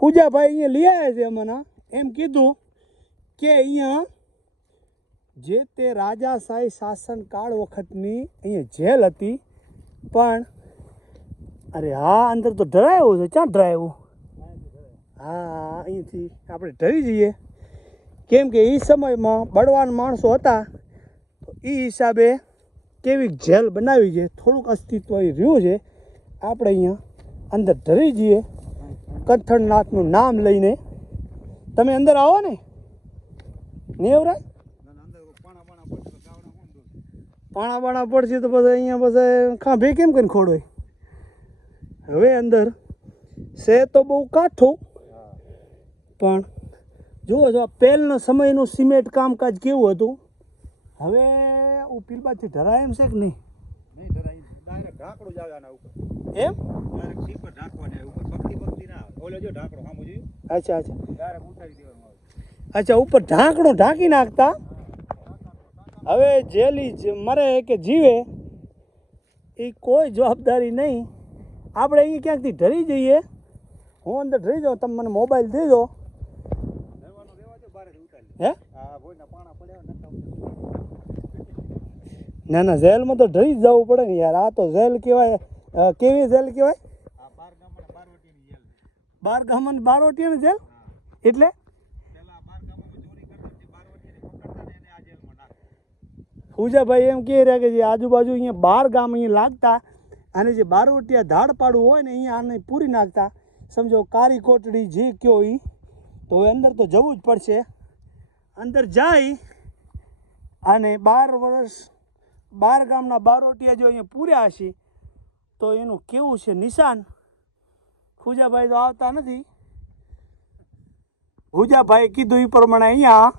હુજાભાઈ અહીંયા લઈ આવ્યા છે મને એમ કીધું કે અહીંયા જે તે રાજાશાહી શાસનકાળ વખતની અહીંયા જેલ હતી. પણ અરે હા, અંદર તો ડરાયું છે. ક્યાં ડરાયું? હા, અહીંથી આપણે ડરી જઈએ. કેમ કે એ સમયમાં બળવાન માણસો હતા. તો એ હિસાબે કેવી જેલ બનાવી છે, થોડુંક અસ્તિત્વ એ રહ્યું છે. આપણે અહીંયા અંદર ડરી જઈએ. કંથણનાથનું નામ લઈને તમે અંદર આવો ને. નહીં પાણા પાણા પડશે તો પછી અહીંયા પછી ખાંભે કેમ કરીને ખોડોય હવે અંદર છે તો બહુ કાઠું. પણ જુઓ જો પહેલનો સમયનું સિમેન્ટ કામકાજ કેવું હતું? હવે ઉપીલબાથી ઢરાય એમ છે કે નહીં? એમ? ઢાંકવાની ઉપર પગથી પગથી ના આવે ઓલો જો ઢાંકણું. સામું જોયું અચ્છા અચ્છા. ડાયરેક્ટ ઉતારી દેવાનું આવે અચ્છા ઉપર ઢાંકણું ઢાંકી નાખતા? હવે જેલી મરે કે જીવે એ કોઈ જવાબદારી નહીં. આપણે અહીંયા ક્યાંકથી ઢરી જઈએ? હું અંદર ઢરી જાઉં તમે મને મોબાઈલ દેજો. હે. ના ના જેલમાં તો ઢરી જ જવું પડે ને યાર. આ તો જેલ કહેવાય કેવી જેલ કહેવાય આ બાર ગામમાં બારવટીની જેલ બાર ગામમાં બારોટિયાની જેલ? એટલે? પૂજાભાઈ એમ કહે રહ્યા કે જે આજુબાજુ અહીંયા બાર ગામ અહીંયા લાગતા અને જે બારોટિયા ધાડ પાડવું હોય ને અહીંયા આને પૂરી નાખતા. સમજો, કારી કોટડી જે કયો એ તો હવે અંદર તો જવું જ પડશે. અંદર જાય અને બાર વર્ષ, બાર ગામના બારોટિયા જો અહીંયા પૂર્યા હશે, તો એનું કેવું છે નિશાન? પૂજાભાઈ તો આવતા નથી. પૂજાભાઈ કીધું એ પ્રમાણે અહીંયા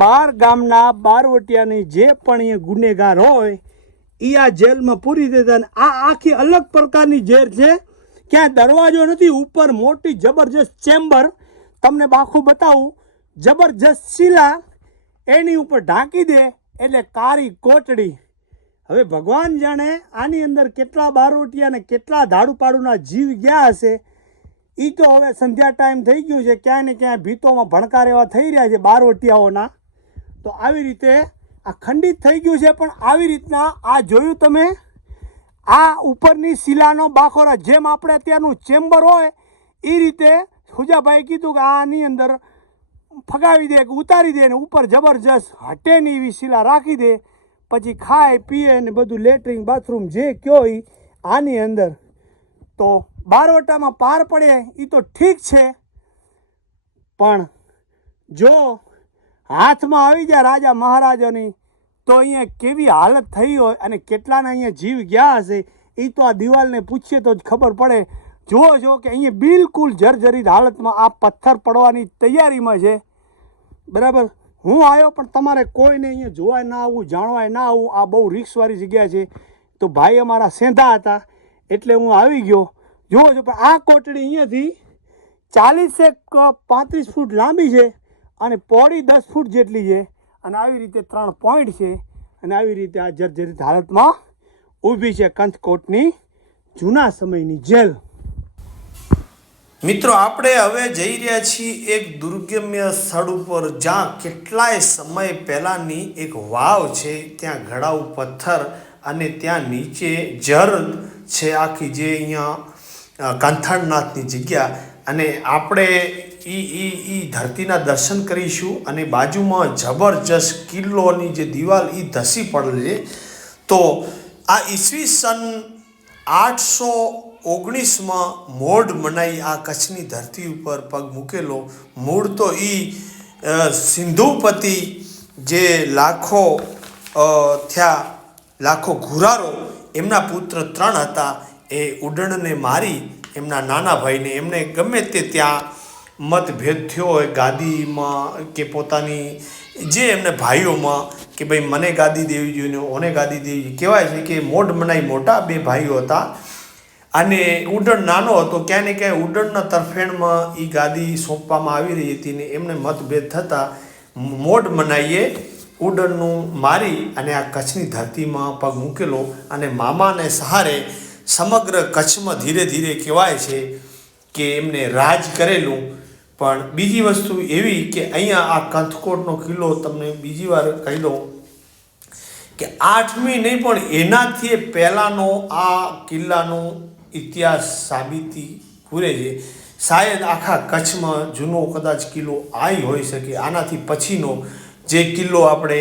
બાર ગામના બારવટિયાની જે પણ એ ગુનેગાર હોય એ આ જેલમાં પૂરી દેતા આ આખી અલગ પ્રકારની જેલ છે. ક્યાં દરવાજો નથી, ઉપર મોટી જબરજસ્ત ચેમ્બર. તમને બાખું બતાવું, જબરજસ્ત શીલા એની ઉપર ઢાંકી દે એટલે કારી કોટડી. હવે ભગવાન જાણે આની અંદર કેટલા બારોટિયા અને કેટલા ધાડુપાડુના જીવ ગયા હશે? એ તો હવે સંધ્યા ટાઈમ થઈ ગયું છે. ક્યાંય ને ક્યાંય ભીતોમાં ભણકાર એવા થઈ રહ્યા છે બારોટિયાઓના. તો આવી રીતે આ ખંડિત થઈ ગયું છે, પણ આવી રીતના આ જોયું તમે? આ ઉપરની શિલાનો બાખોરા, જેમ આપણે અત્યારનું ચેમ્બર હોય એ રીતે ખુજાભાઈ કીધું કે આની અંદર ફગાવી દે કે ઉતારી દે ને ઉપર જબરજસ્ત હટે નહીં એવી શિલા રાખી દે. પછી ખાય, પીએ ને બધું લેટ્રિન બાથરૂમ જે કયો એ આની અંદર. તો બારવટામાં પાર પડે એ તો ઠીક છે. પણ જો હાથમાં આવી જાય રાજા મહારાજાની, તો અહીંયા કેવી હાલત થઈ હોય અને કેટલાના અહીંયા જીવ ગયા હશે એ તો આ દિવાલને પૂછીએ તો જ ખબર પડે. જુઓ છો કે અહીંયા બિલકુલ જર્જરિત હાલતમાં આ પથ્થર પડવાની તૈયારીમાં છે. બરાબર? હું આવ્યો, પણ તમારે કોઈને અહીંયા જોવાય ના આવવું, જાણવાય ના આવવું, આ બહુ રિક્સવાળી જગ્યા છે. તો ભાઈ અમારા સેંધા હતા, એટલે હું આવી ગયો. જુઓ છો, પણ આ કોટડી અહીંયાથી ચાલીસેક પાંત્રીસ ફૂટ લાંબી છે અને પોળી દસ ફૂટ જેટલી છે. અને આવી રીતે ત્રણ પોઈન્ટ છે. અને આવી રીતે આ જર્જરિત હાલતમાં ઊભી છે કંથકોટની જૂના સમયની જેલ. મિત્રો, આપણે હવે જઈ રહ્યા છીએ એક દુર્ગમ્ય સ્થળ ઉપર, જ્યાં કેટલાય સમય પહેલાંની એક વાવ છે. ત્યાં ઘડાઉ પથ્થર અને ત્યાં નીચે જર છે આખી જે અહીંયા કાંથાળનાથની જગ્યા. અને આપણે એ ઈ ઈ ધરતીના દર્શન કરીશું અને બાજુમાં જબરજસ્ત કિલ્લોની જે દિવાલ એ ધસી પડે છે. તો આ ઈસવી સન આઠસો ઓગણીસમાં મોઢ મનાઈ આ કચ્છની ધરતી ઉપર પગ મૂકેલો. મૂળ તો એ સિંધુપતિ જે લાખો થયા, લાખો ઘુરારો એમના પુત્ર ત્રણ હતા, એ ઉડણને મારી એમના નાના ભાઈને. એમને ગમે તે ત્યાં મતભેદ થયો હોય, ગાદીમાં કે પોતાની જે એમને ભાઈઓમાં કે ભાઈ મને ગાદી દેવી જોઈએ ઓને ગાદી દેવી કહેવાય છે કે મોઢ મનાઈ મોટા બે ભાઈઓ હતા. અને ઉડણ નાનો હતો ક્યાં ને ક્યાંય ઉડણના તરફેણમાં એ ગાદી સોંપવામાં આવી રહી હતી ને એમને મતભેદ થતાં મોઢ મનાઈએ ઉડણનું મારી અને આ કચ્છની ધરતીમાં પગ મૂકેલો અને મામાને સહારે સમગ્ર કચ્છમાં ધીરે ધીરે કહેવાય છે કે એમને રાજ કરેલું. પણ બીજી વસ્તુ એવી કે અહીંયા આ કંથકોટનો કિલ્લો તમને બીજી વાર કહી દઉં કે આઠમી નહીં પણ એનાથી પહેલાંનો આ કિલ્લાનો ઇતિહાસ સાબિતી પૂરે છે. શાયદ આખા કચ્છમાં જૂનો કદાચ કિલ્લો આઈ હોઈ શકે, આનાથી પછીનો જે કિલ્લો આપણે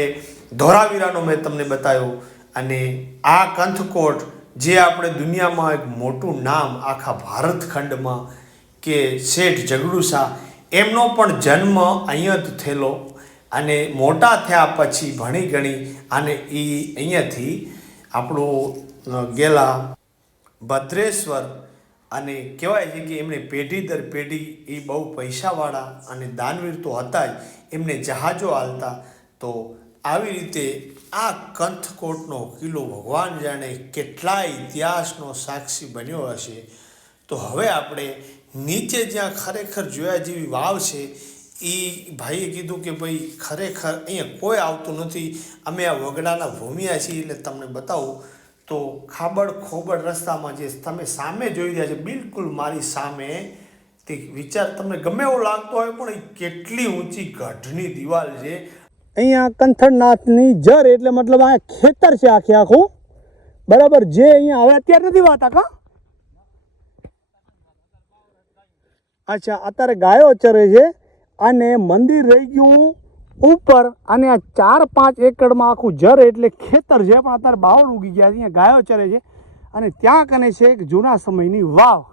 ધોરાવીરાનો મેં તમને બતાવ્યો અને આ કંથકોટ જે આપણે દુનિયામાં એક મોટું નામ આખા ભારત ખંડમાં કે શેઠ જગડુસા એમનો પણ જન્મ અહીંયા જ થયેલો અને મોટા થયા પછી ભણી ગણી અને એ અહીંયાથી આપણું ગેલા ભદ્રેશ્વર અને કહેવાય છે કે એમણે પેઢી દર પેઢી એ બહુ પૈસાવાળા અને દાનવીર તો હતા જ, એમને જહાજો હાલતા તો આવી રીતે આ કંથકોટનો કિલ્લો ભગવાન જાણે કેટલાય ઇતિહાસનો સાક્ષી બન્યો હશે. તો હવે આપણે નીચે જ્યાં ખરેખર જોયા જેવી વાવ છે, એ ભાઈએ કીધું કે ભાઈ ખરેખર અહીંયા કોઈ આવતું નથી. અમે આ વગડાના ભૂમિયા છીએ એટલે તમને બતાવું. તો ખાબડ ખોબડ રસ્તામાં જે તમે સામે જોઈ રહ્યા છો, બિલકુલ મારી સામે તે વિચાર તમને ગમે એવો લાગતો હોય, પણ એ કેટલી ઊંચી ગઢની દિવાલ છે. અહીંયા કંથળનાથની જર એટલે મતલબ આ ખેતર છે આખે આખું. બરાબર, જે અહીંયા હવે અત્યારે નથી વાતા આખા? અચ્છા, અત્યારે ગાયો ચરે છે અને મંદિર રહી ગયું ઉપર અને આ ચાર પાંચ એકડમાં આખું જર એટલે ખેતર છે પણ અત્યારે બાવળ ઉગી ગયા છે, અહીંયા ગાયો ચરે છે. અને ત્યાં કને છે એક જૂના સમયની વાવ.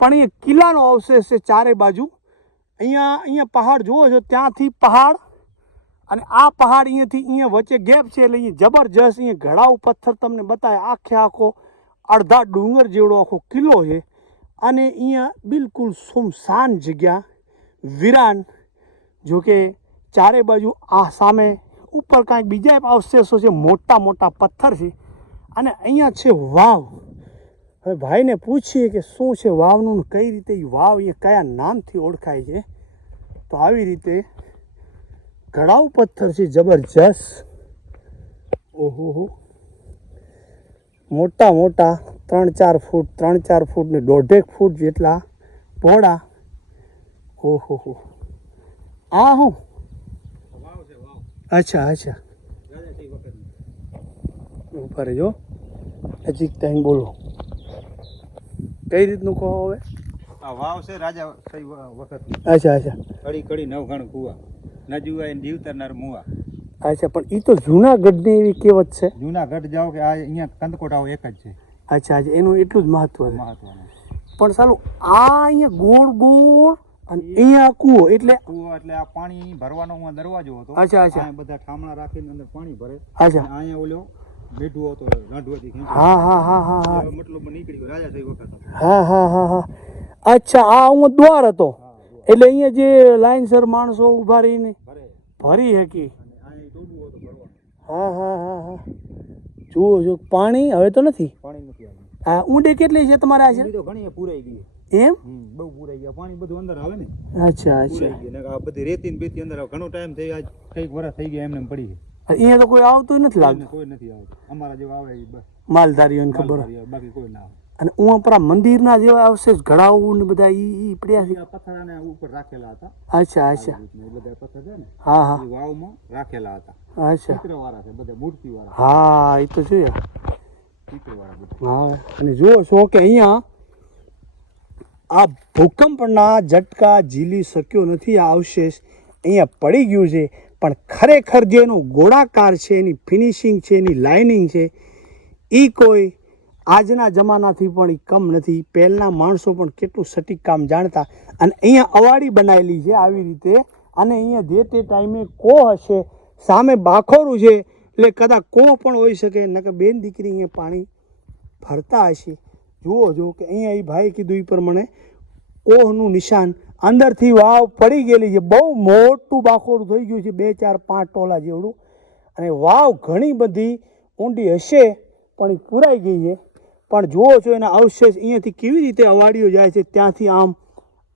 પણ એ કિલ્લાનો અવશેષ છે ચારે બાજુ. અહીંયા અહીંયા પહાડ જુઓ છો, ત્યાંથી પહાડ અને આ પહાડ અહીંયાથી અહીંયા વચ્ચે ગેપ છે એટલે અહીંયા જબરજસ્ત અહીંયા ઘડાઉ પથ્થર તમને બતાવે આખે આખો અડધા ડુંગર જેવડો આખો કિલ્લો છે. અને અહીંયા બિલકુલ સુમસાન જગ્યા. વિરાન જો કે ચારે બાજુ આ સામે ઉપર કાંઈક બીજા અવશેષો છે, મોટા મોટા પથ્થર છે. અને અહીંયા છે વાવ. હવે ભાઈને પૂછીએ કે શું છે વાવનું કઈ રીતે એ વાવ એ કયા નામથી ઓળખાય છે? તો આવી રીતે ઘડાઉ પથ્થર છે, જબરજસ્ત. ઓહો મોટા મોટા ત્રણ ચાર ફૂટ, ત્રણ ચાર ફૂટ ને દોઢેક ફૂટ જેટલા પહોળા. ઓહો આ હું અચ્છા અચ્છા. ઊભા રહેજો નજીક ત્યાં બોલો. કઈ રીતનું કહો હવે? આ વાવ છે રાજા કઈ વખત અચ્છા અચ્છા. કડી કડી નવઘણ કુવા. ન જુવાય ને જીવતરનાર મુવા. અચ્છા પણ એ તો જૂનાગઢની એવી કહેવત છે. જુનાગઢ જાઓ કે આ અહીંયા કંદકોટ આવો એક જ છે. અચ્છા. એનું એટલું જ મહત્વ છે. મહત્વનું. પણ સાલું આ અહીંયા ગોળ ગોળ અને અહીંયા કૂવો એટલે કુવો એટલે આ પાણી ભરવાનો દરવાજો હતો. અચ્છા, અચ્છા. બધા ઠામણા રાખીને અંદર પાણી ભરે. અચ્છા. અહીંયા ઓલ્યો બેઠું હતો હા હા હા હા હા. મતલબ નીકળી ગયો રાજા થઈ વખત. હા હા હા હા. અચ્છા આ હું દ્વાર હતો. એટલે અહીંયા જે લાઈનસર માણસો ઊભા રહીને ભરે. ભરવાનું. હા હા હા હા. જુઓ જો પાણી હવે તો નથી. પાણી નથી આ ઊંડે કેટલી છે તમારે આ છે તો ઘણી પૂરાઈ ગઈ. એમ? બહુ પૂરાઈ ગયા. પાણી બધું અંદર આવે ને. અચ્છા અચ્છા. આ બધી રેતી ને બેતી અંદર. ઘણો ટાઈમ થઈ આજ કંઈક વર્ષ થઈ ગયા એમને એમ પડી ગઈ અહીંયા તો કોઈ આવતું નથી લાગતું. કોઈ નથી આવતું. અમારા જેવા આવે બસ. માલધારીઓને ખબર. બાકી કોઈ ના આવે. અને ઉવા પર આ મંદિરના જેવા આવશે ઘડાઓ ને બધા ઈ ઈ પડ્યા છે? આ પથ્થરાને ઉપર રાખેલા હતા. અચ્છા અચ્છા. બધા પથ્થર છે ને. હા હા. વાવમાં રાખેલા હતા. અચ્છા. ચિત્રવાળા છે બધા મૂર્તિવાળા. હા એ તો જોયા ચિત્રવાળા હા અને જુઓ શોકે કે અહીંયા આ ભૂકંપના ઝટકા ઝીલી શક્યો નથી, આ અવશેષ અહીંયા પડી ગયું છે. પણ ખરેખર જે એનો ગોળાકાર છે, એની ફિનિશિંગ છે, એની લાઇનિંગ છે એ કોઈ આજના જમાનાથી પણ એ કમ નથી. પહેલાંના માણસો પણ કેટલું સટીક કામ જાણતા અને અહીંયા અવાડી બનાવેલી છે આવી રીતે. અને અહીંયા જે તે ટાઈમે કો હશે, સામે બાખોરું છે, એટલે કદાચ કો પણ હોઈ શકે. નકર બેન દીકરી અહીંયા પાણી ફરતા હશે. જુઓ જો કે અહીંયા એ ભાઈ કીધું એ પ્રમાણે કોહનું નિશાન અંદરથી વાવ પડી ગયેલી છે. બહુ મોટું બાખોડું થઈ ગયું છે, બે, ચાર, પાંચ ટોલા જેવડું. અને વાવ ઘણી બધી ઊંડી હશે, પણ એ પૂરાઈ ગઈ છે. પણ જુઓ છો એના અવશેષ અહીંયાથી કેવી રીતે અવાડીઓ જાય છે, ત્યાંથી આમ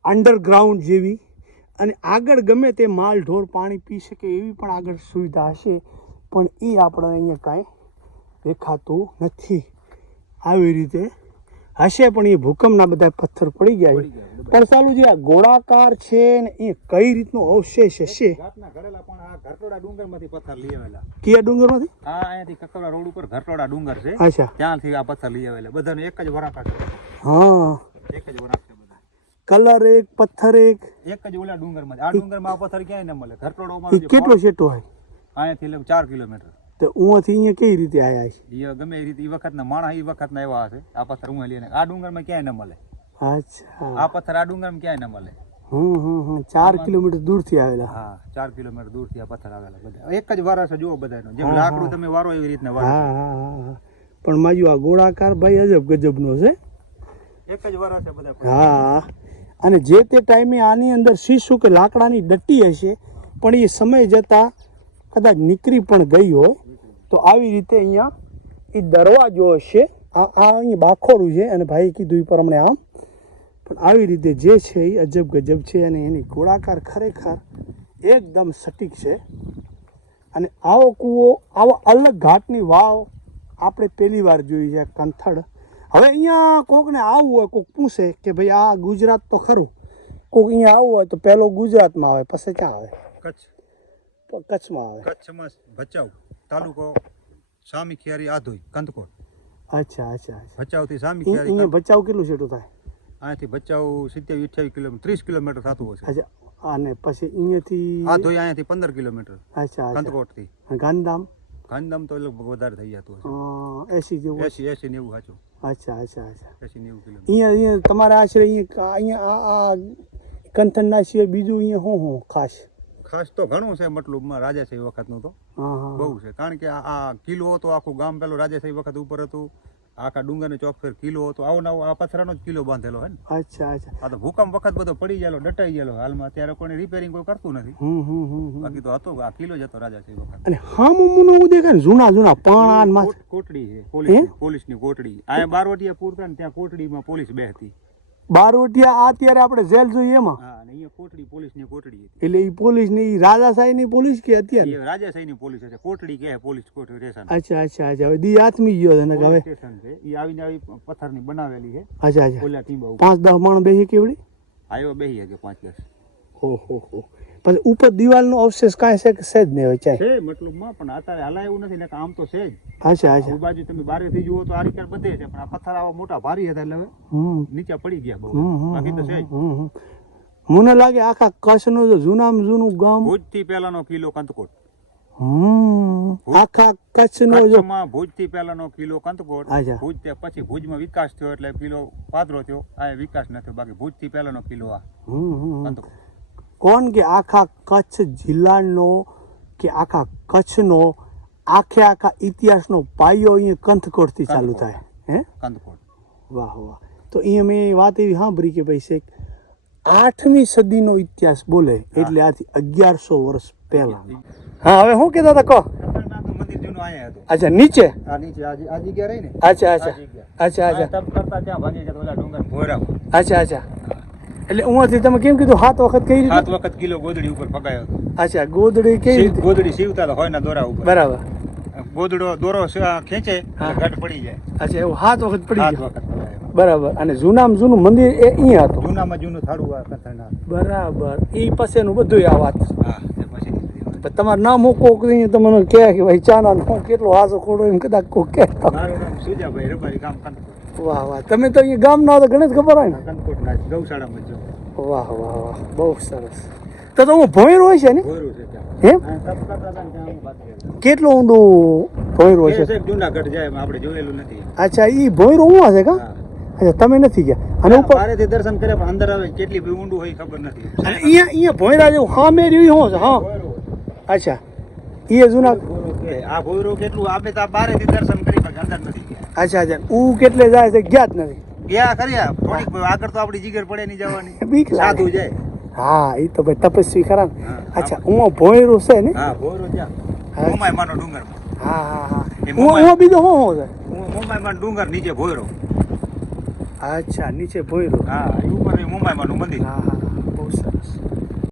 અંડરગ્રાઉન્ડ જેવી. અને આગળ ગમે તે માલ, ઢોર, પાણી પી શકે એવી પણ આગળ સુવિધા હશે. પણ એ આપણે અહીંયા કાંઈ દેખાતું નથી. આવી રીતે હશે પણ એ ભૂકંપના બધા પથ્થર પડી ગયા છે. પણ સાલું જે આ ગોળાકાર છે ને એ કઈ રીતનો અવશેષ હશે? ઘાટના ઘડેલા પણ આ ઘરટોડા ડુંગરમાંથી પથ્થર લઈ આવેલા. કયા ડુંગરમાંથી? આ અહીંયાથી કકવડા રોડ ઉપર ઘરટોડા ડુંગર છે. અચ્છા. ત્યાંથી આ પથ્થર લઈ આવેલા. બધાને એક જ વરાખા છે હા. એક જ બધા. કલર એક પથ્થર એક. એક જ ઓલા ડુંગરમાં. માં આ ડુંગરમાં આ પથ્થર ક્યાંય ન મળે. એ ઘરટોડામાં કેટલો છેટો હોય? અહીંયાથી લગભગ ચાર કિલોમીટર. તો ઉંથી અહીંયા કઈ રીતે આવ્યા છે? એ ગમે એ રીતે એ વખતના માણસ એ વખતના એવા હશે. આ પથ્થર હું લઈને આ ડુંગરમાં ક્યાંય ન મળે. અચ્છા. આ પથ્થર આ ડુંગરમાં ક્યાંય ન મળે. હમ હમ હમ. ચાર કિલોમીટર દૂરથી આવેલા. હા ચાર કિલોમીટર દૂરથી આ પથ્થર આવેલા બધા. એક જ વારસ જુઓ બધાનો જેમ લાકડું તમે વારો એવી રીતના વારો. હા હા હા પણ માજુ આ ગોળાકાર ભાઈ અજબ ગજબનો છે. એક જ વારસ છે બધા હા. અને જે તે ટાઈમે આની અંદર શીશુ કે લાકડાની ડટ્ટી હશે પણ એ સમય જતાં કદાચ નીકળી પણ ગઈ હોય. તો આવી રીતે અહીંયા એ દરવાજો હશે. આ આ અહીંયા બાખોરું છે અને ભાઈ કીધું એ પ્રમાણે આમ. પણ આવી રીતે જે છે એ અજબ ગજબ છે અને એની ગોળાકાર ખરેખર એકદમ સટીક છે. અને આવો કૂવો આવો અલગ ઘાટની વાવ આપણે પહેલી વાર જોઈ છે કંથળ. હવે અહીંયા કોકને આવવું હોય કોક પૂછે કે ભાઈ આ ગુજરાત તો ખરું. કોક અહીંયા આવવું હોય તો પહેલો ગુજરાતમાં આવે પછી ક્યાં આવે? કચ્છ. તો કચ્છમાં આવે. કચ્છમાં ભચાઉ. તાલુકો સામી ખિયારી આધોઈ કંદકોટ. અચ્છા અચ્છા ભચાઉથી સામી ખિયારી અહીંયા બચાવ કેટલું છેટું થાય? અહીંયાથી ભચાઉ સિત્યાવી અઠ્યાવીસ કિલોમીટર ત્રીસ કિલોમીટર થતું હશે. અચ્છા અને પછી અહીંયાથી આધોઈ અહીંયાથી પંદર કિલોમીટર. અચ્છા કંદકોટથી. ગાંધીધામ? ગાંધીધામ તો લગભગ વધારે થઈ જતું હશે. એસી જેવું એસી એસી નેવું સાચું અચ્છા અચ્છા અચ્છા. એસી નેવું કિલોમીટર. અહીંયા અહીંયા તમારા આશરે અહીંયા અહીંયા આ કંથનના સિવાય બીજું અહીંયા શું શું ખાસ? ખાસ તો ઘણું છે મતલબમાં રાજાશાહી વખતનું તો. બહુ છે. કારણ કે આ આ કિલ્લો હતો આખું ગામ પેલો રાજાશાહી વખત ઉપર હતું. આખા ડુંગરની ચોક ફેર કિલ્લો હતો. આવો નવો આ પથરાનો જ કિલ્લો બાંધેલો હે ને. અચ્છા અચ્છા. આ તો ભૂકંપ વખત બધો પડી ગયેલો ડટાઈ ગયેલો. હાલમાં અત્યારે કોઈ રિપેરિંગ કોઈ કરતું નથી. હમ હમ હમ હમ. બાકી તો હતો આ કિલ્લો જ હતો રાજાશાહી વખત. અને હા મુમુનો હું દેખાય જૂના જૂના પાણા ને કોટડી છે પોલીસ પોલીસની કોટડી. અહીંયા બારવટીયા પૂરતા ને ત્યાં કોટડીમાં પોલીસ બેહતી. બારવટિયા આ અત્યારે આપણે જેલ જોઈએ એમાં. હા અને અહીંયા કોટડી પોલીસની કોટડી હતી. એટલે એ પોલીસની રાજાશાહી ની પોલીસ કે અત્યારે? એ રાજાશાહીની પોલીસ છે કોટડી કહે પોલીસ કોટડી સ્ટેશન અચ્છા અચ્છા અચ્છા. હવે દી આથમી ગયો છે હવે? સ્ટેશન છે. એ આવીને આવી પથ્થરની બનાવેલી છે. અચ્છા અચ્છા. પાંચ દસ માણ બેહી કેવડી? આવ્યો બેહી હજુ પાંચ દસ. ઓહો હો. પછી ઉપર દિવાલનો અવશેષ કાંઈ છે કે છે જ નહીં હોય ચાય છે મતલબમાં પણ અત્યારે હાલા એવું નથી ને કે આમ તો છે જ. અચ્છા અચ્છા બાજુ તમે બારેથી જુઓ તો આ રીતે બધે છે પણ આ પથ્થર આવા મોટા ભારી હતા એટલે હવે નીચે પડી ગયા બહુ. બાકી તો છે. મને લાગે આખા કચ્છનો જો જૂનામાં જૂનું ગામ ભુજથી પહેલાનો કિલ્લો કંદકોટ. હમ. આખા કચ્છનો જો થી ભુજથી પહેલાનો કિલ્લો કંદકોટ. ભુજ તે પછી ભુજમાં વિકાસ થયો એટલે કિલ્લો પાદરો થયો. આ વિકાસ ન થયો બાકી ભુજથી પહેલાનો કિલ્લો આ. કંદકોટ. કોણ કે આખા કચ્છ જિલ્લાનો કે આખા કચ્છનો આખે આખા ઇતિહાસનો પાયો અહીંયા કંથકોટથી ચાલુ થાય હે? કંથકોટ વાહ વાહ. તો અહીંયા મેં વાત એવી સાંભળી કે ભાઈ શેખ આઠમી સદીનો ઇતિહાસ બોલે એટલે આથી અગિયારસો વર્ષ પહેલા. હા હવે શું કહેતા હતા? કહો. અચ્છા નીચે? અચ્છા અચ્છા. અચ્છા અચ્છા. એટલે ઉમાંથી તમે કેમ કીધું સાત વખત કઈ રીતે? સાત વખત કિલો ગોદડી ઉપર પકાયો અચ્છા ગોદડી કઈ રીતે? ગોદડી સીવતા હોય ના દોરા ઉપર. બરાબર. ગોદડો દોરો ખેંચે હા. ઘટ પડી જાય. અચ્છા એવું સાત વખત પડી જાય. બરાબર. અને જૂનામાં જૂનું મંદિર એ અહીંયા હતું? જૂનામાં જૂનું થાળું આ બરાબર. એ પછીનું બધું આ વાત. હા તમારે નામ મૂકો કે તમને કહે કે ભાઈ ચાના કેટલો હાસો ખોડો એમ કદાચ કોક કહે. મારું નામ સુજાભાઈ રબારી કામ કંદકોટ વાહ વાહ. તમે તો અહીંયા ગામ ના તો ઘણી જ ખબર હોય ને? કંદકોટ ગૌશાળામાં જો. વાહ વાહ વાહ. બહુ સરસ. તો તો હું ભોંયર હોય છે ને? હે? કેટલું ઊંડું ભોંયર હોય છે? જુનાગઢ જાય આપણે જોયેલું નથી. અચ્છા એ ભોંયર ઊંવા છે કા. અચ્છા તમે નથી ગયા. અને ઉપર બારેથી દર્શન કરે પણ અંદર આવે કેટલી ભી ઊંડું હોય ખબર નથી. અને અહીંયા અહીંયા ભોંયરા જેવું હા મેં રહ્યું હા અચ્છા. એ જૂના આ ભોયરું કેટલું આપે તો બારેથી દર્શન કરી પણ અંદર નથી. અચ્છા અચ્છા. ઉ કેટલે જાય છે ગયા જ નથી. ગયા કર્યા થોડીક આગળ તો આપણી જીગર પડે નહીં જવાની. બીક સાધું જાય હા એ તો ભાઈ તપસ્વી ખરા ને. અચ્છા હું ભોયરું છે ને? હા ભોયરું ત્યાં હા. મુંબઈ માનો ડુંગરમાં હા હા. હા હું બીજો હું હું શું મુંબઈ માં ડુંગર નીચે ભોયરો. અચ્છા નીચે ભોયરો. હા એ ઉપર એ મુંબઈ માનું મંદિર હા હા, બહુ સરસ.